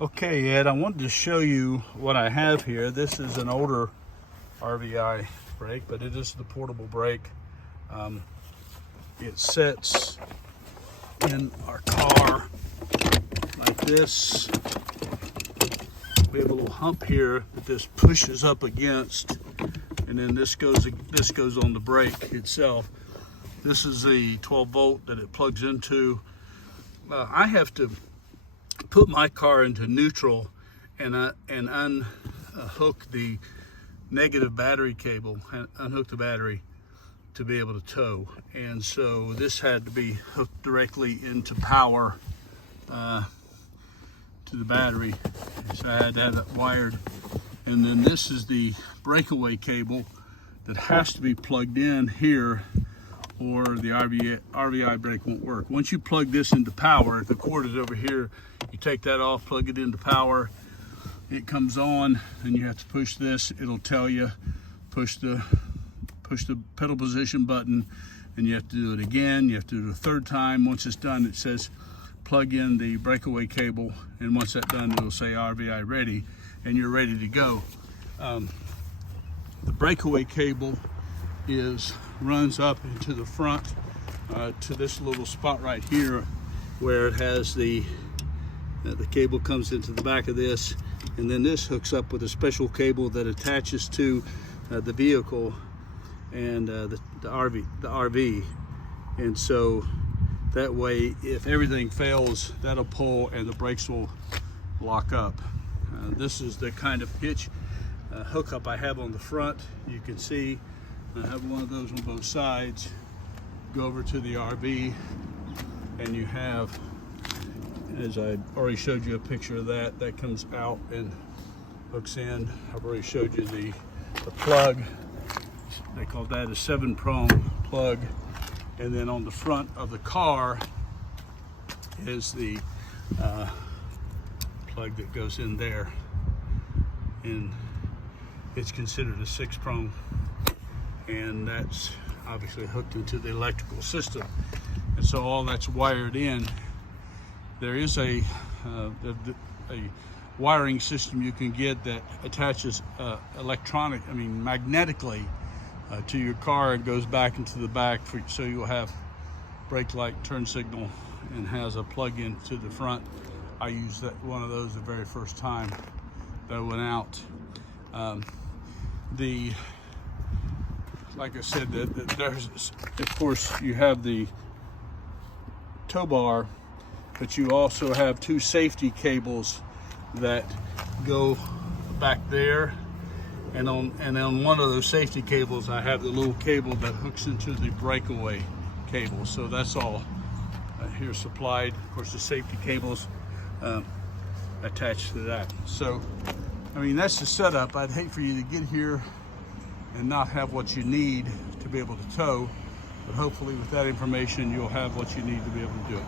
Okay, Ed, I wanted to show you what I have here. This is an older RVI brake, but it is the portable brake. It sets in our car like this. We have a little hump here that this pushes up against, and then this goes on the brake itself. This is the 12 volt that it plugs into. I have to put my car into neutral and unhook the negative battery cable, unhook the battery to be able to tow. And so this had to be hooked directly into power to the battery. So I had to have that wired. And then this is the breakaway cable that has to be plugged in here, or the RVI brake won't work. Once you plug this into power, the cord is over here, you take that off, plug it into power, it comes on, and you have to push this. It'll tell you, push the pedal position button, and you have to do it again. You have to do it a third time. Once it's done, it says plug in the breakaway cable, and once that's done, it'll say RVI ready, and you're ready to go. The breakaway cable runs up into the front to this little spot right here, where it has the cable comes into the back of this, and then this hooks up with a special cable that attaches to the vehicle and the RV, and so that way, if everything fails, that'll pull and the brakes will lock up. This is the kind of hitch hookup I have on the front. You can see I have one of those on both sides. Go over to the RV, and you have, as I already showed you a picture of that comes out and hooks in. I've already showed you the plug. They call that a 7-prong plug. And then on the front of the car is the plug that goes in there, and it's considered a 6-prong, and that's obviously hooked into the electrical system, and so all that's wired in. There is a wiring system you can get that attaches magnetically to your car and goes back into the back, so you'll have brake light, turn signal, and has a plug-in to the front. I used one of those the very first time that I went out. Like I said, there's, of course, you have the tow bar, but you also have 2 safety cables that go back there. And on one of those safety cables, I have the little cable that hooks into the breakaway cable. So that's all here supplied. Of course, the safety cables attached to that. So, I mean, that's the setup. I'd hate for you to get here and not have what you need to be able to tow, but hopefully with that information, you'll have what you need to be able to do it.